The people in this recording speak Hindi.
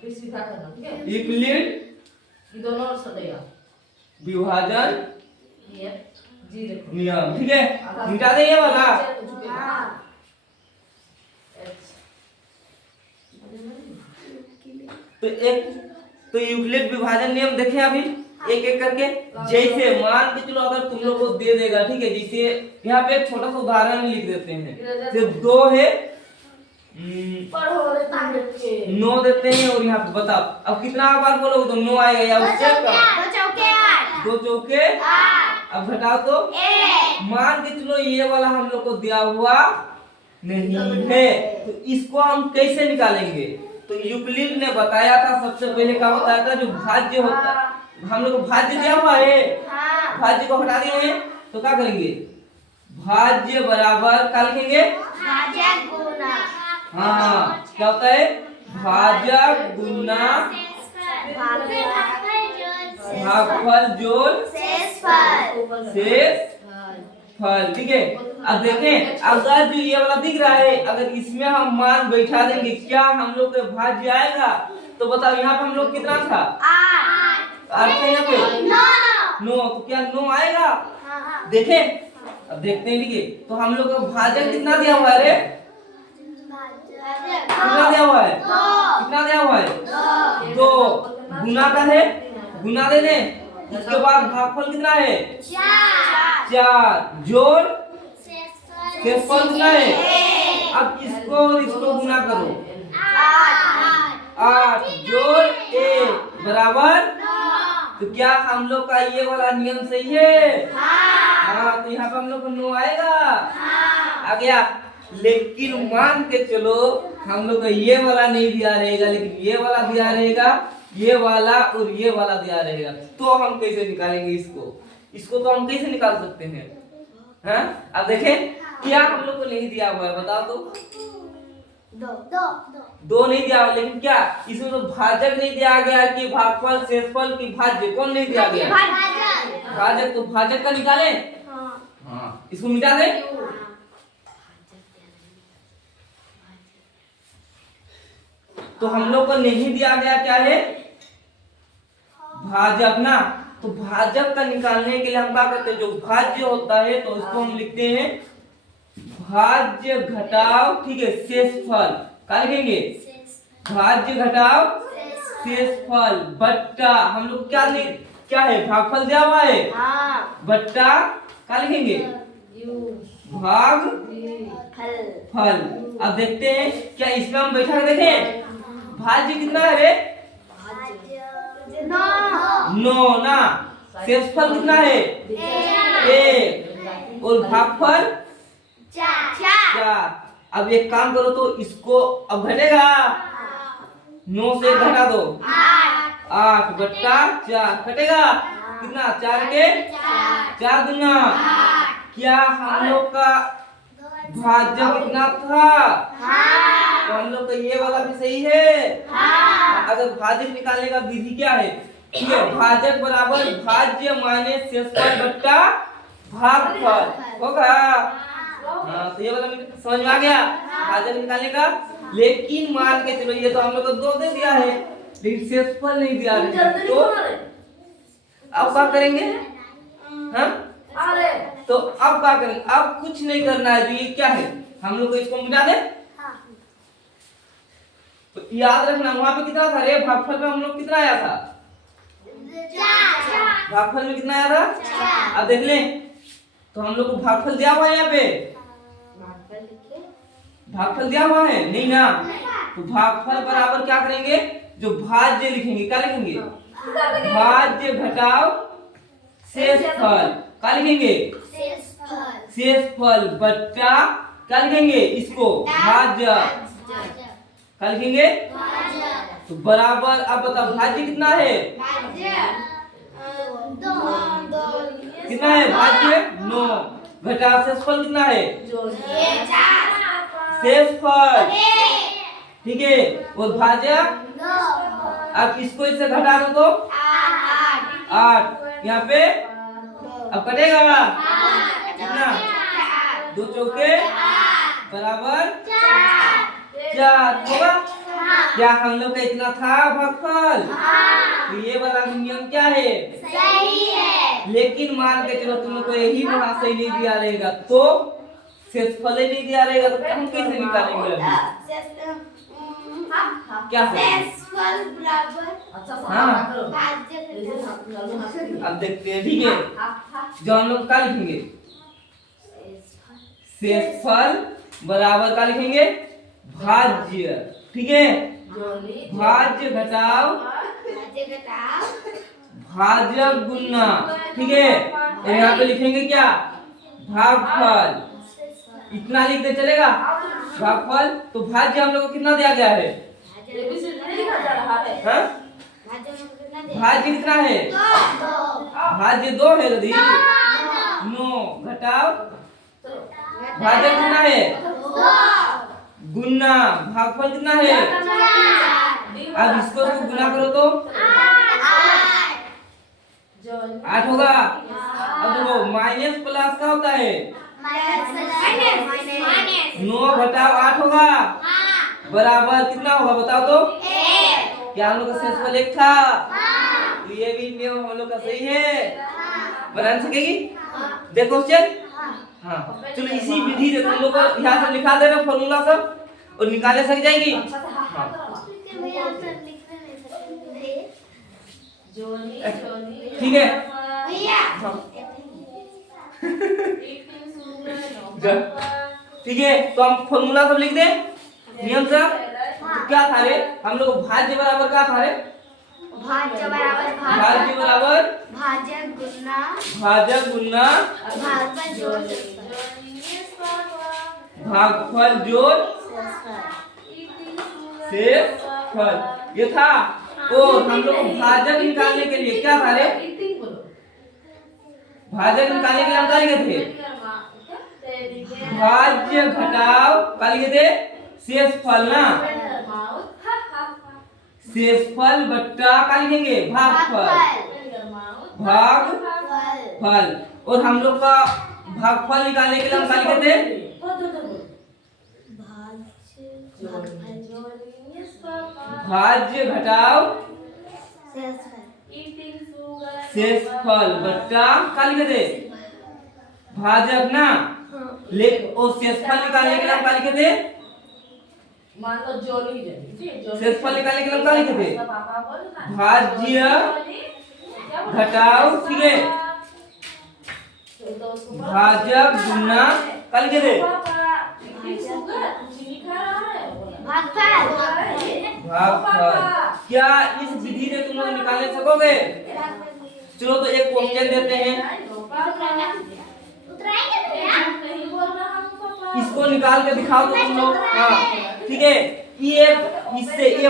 फिर सीधा करना, ठीक है? यूक्लिड ये दोनों और सदैया विभाजन ये जी देखो नियम, ठीक है। मिटा दें ये वाला। तो यूक्लिड विभाजन नियम देखें अभी एक एक करके। जैसे मान के चलो अगर तुम लोग को दे देगा, ठीक है, जैसे यहाँ पे एक छोटा सा उदाहरण लिख देते हैं। सिर्फ 2 है, 9 देते हैं और यहाँ पे बताओ अब कितना बार बोलोगे तो 9 आएगा या उससे कम? 2 चौके 8। अब घटाओ तो मान के चलो ये वाला हम लोग को दिया हुआ नहीं है, तो इसको हम कैसे निकालेंगे? तो यूक्लिड ने बताया था, सबसे पहले क्या बताया था, जो भाज्य होता है, हम लोग को भाज्य दिया हुआ है, भाज्य को हटा दिए हैं तो क्या करेंगे? भाज्य बराबर क्या लिखेंगे? हाँ, क्या होता है? भाजक गुना भागफल जोड़ शेष फल, ठीक है। अब देखें अगर जो ये वाला दिख रहा है, अगर इसमें हम मान बैठा देंगे क्या हम लोग के भाज्य आएगा? तो बताओ यहाँ पे हम लोग कितना था? 8 है, यहाँ पे 9, तो क्या 9 आएगा? देखें अब देखते हैं, ठीक है। तो हम लोग का भाजक कितना दिया हुआ है रे? कितना दिया हुआ है? कितना दिया हुआ है? 2 गुना का है, गुना दे दें। उसके बाद भागफल कितना है? 4 जोड़ शेषफल कितना है? अब इसको और इसको गुना करो, 8 जोड़ 1 बराबर। तो क्या हम लोग का ये वाला नियम सही है? हाँ, तो यहाँ पे हम लोग को 9 आएगा, आ गया। लेकिन मान के चलो हम लोग को ये वाला नहीं दिया रहेगा, लेकिन ये वाला दिया रहेगा, ये वाला और ये वाला दिया रहेगा, तो हम कैसे निकालेंगे इसको? इसको तो हम कैसे निकाल सकते हैं? हाँ, अब देखें क्या हम लोग को नहीं दिया हुआ है, बताओ तो। 2 नहीं दिया हुआ, लेकिन क्या इसमें तो भाजक नहीं दिया गया कि भागफल शेषफल की भाज्य, कौन नहीं दिया गया? भाजक। तो भाजक का निकाले। हाँ, इसको मिटा दे। तो हम लोग को नहीं दिया गया क्या है? भाजक ना। तो भाजक का निकालने के लिए हम क्या करते हैं? जो भाज्य होता है तो इसको हम लिखते हैं भाज्य घटाव, ठीक है, शेषफल। क्या लिखेंगे? भाज्य घटाव शेषफल बट्टा, हम लोग क्या है? भागफल दिया हुआ है, बट्टा क्या लिखेंगे? भाग फल। अब देखते हैं क्या इसमें हम बैठा कर देखें भाज्य कितना है रे? 9 ना। शेषफल कितना है? 1 और भागफल 4। अब एक काम करो तो इसको अब घटेगा, 9 से घटा दो, 8 बट्टा 4 घटेगा कितना? 4 के 4 दूना। क्या हम लोग का भाज्य कितना था? तो हम लोग का ये वाला भी सही है। अगर भाजक निकालने का विधि क्या है? ठीक है, भाजक बराबर भाज्य माइनस शेषफल बट्टा भागफल होगा। हाँ, तो ये वाला समझ में आ गया भाजक निकालने का। लेकिन मान के चलो ये तो हम लोग को 2 दे दिया है, लेकिन शेषफल नहीं दिया है, तो अब क्या करेंगे? हाँ, तो अब क्या करेंगे? अब कुछ नहीं करना है। जो ये क्या है, हम लोग को इसको मिटा दे। तो याद रखना वहां पे कितना था रे? भागफल में हम लोग कितना आया था? 4। भागफल में कितना आया था? अब देख लें तो हम लोग को भागफल दिया हुआ है, यहाँ पे भागफल दिया हुआ है नहीं ना। तो भागफल बराबर क्या करेंगे? जो भाज्य लिखेंगे, क्या लिखेंगे? भाज्य घटाव शेषफल। क्या लिखेंगे? शेषफल बट्टा क्या लिखेंगे? इसको भाजक। क्या लिखेंगे? तो बराबर। अब बताओ भाज्य कितना है? कितना है भाज्य? 9 घटाव शेषफल कितना है? शेषफल, ठीक है, और भाजक। अब इसको इससे घटा दो तो 8 यहाँ पे। अब कटेगा कितना? 2 चौके बराबर 4 होगा। क्या हम लोग का इतना था भागफल? तो ये वाला नियम क्या है? सही है। लेकिन मान के चलो तुम लोग को यही वहां से नहीं दिया रहेगा तो शेषफल ही नहीं दिया रहेगा तो हम कैसे निकालेंगे अभी? क्या है? शेषफल बराबर अच्छा हाँ। करो भाज्य ऐसे घटाव हाथ डालो हाथ में। अब देखते हैं, ठीक है। जो हम लोग क्या लिखेंगे? शेषफल बराबर क्या लिखेंगे? भाज्य, ठीक है। जोली भाज्य घटाव भाज्य घटाव भाजक गुना, ठीक है। और यहाँ पे लिखेंगे क्या? भागफल। इतना लिख दे चलेगा? भागफल। तो भाज्य हम लोग को कितना दिया गया है? एबीसीडी नहीं लिखा जा रहा है। हाँ? भाज्य में कितना दे? भाज्य कितना है? दो। भाज्य 2 है यदि 9 घटाव चलो भाजक कितना है? दो। गुना भागफल कितना है? चार। अब इसको तो गुना करो तो आठ। जोली 8 होगा। अब देखो माइनस प्लस का होता है माइनस 9 घटाव 8 होगा बराबर कितना होगा बताओ तो? क्या हम लोग का शेषफल 1 था? तो ये भी नियम हम लोग का सही है। बना सकेगी? देखो क्वेश्चन। हाँ चलो इसी विधि से तुम लोग को यहाँ से निकाल देना फॉर्मूला सब और निकाले सक जाएगी। अच्छा से हाथ करो जोली जोली ठीक है। भैया ठीक है तो हम फॉर्मूला सब लिख दें नियम सब। तो क्या था रे? हम लोग भाज्य बराबर क्या था रे? भाज्य बराबर भाज्य बराबर भाज्य गुना भाजक गुना भागफल जोड़ भागफल जोड़ शेषफल ये था। और हम लोग को भाजक निकालने के लिए क्या था रे? ईटिंग बोलो भाजक निकालने के लिए हम क्या लिखे थे? भाज्य घटाव क्या लिखे थे? शेषफल ना। शेषफल बट्टा क्या लिखेंगे? भागफल। भागफल। और हम लोग का भागफल निकालने के लिए हम क्या लिखे थे? भाज्य घटाव शेषफल बट्टा क्या लिखे थे? भाजक ना। ले और शेषफल निकालने के लिए हम क्या लिखे थे? मान लो जोली जोली शेषफल निकालने के लिए हम क्या लिखे थे? भाज्य घटाव, ठीक है। भाजक गुना क्या लिखे थे? भागफल। क्या इस विधि से तुम लोग निकालने सकोगे? चलो तो एक क्वेश्चन देते हैं, इसको निकाल के दिखाओ तो तुम लोग। हाँ ठीक है। ये इससे ये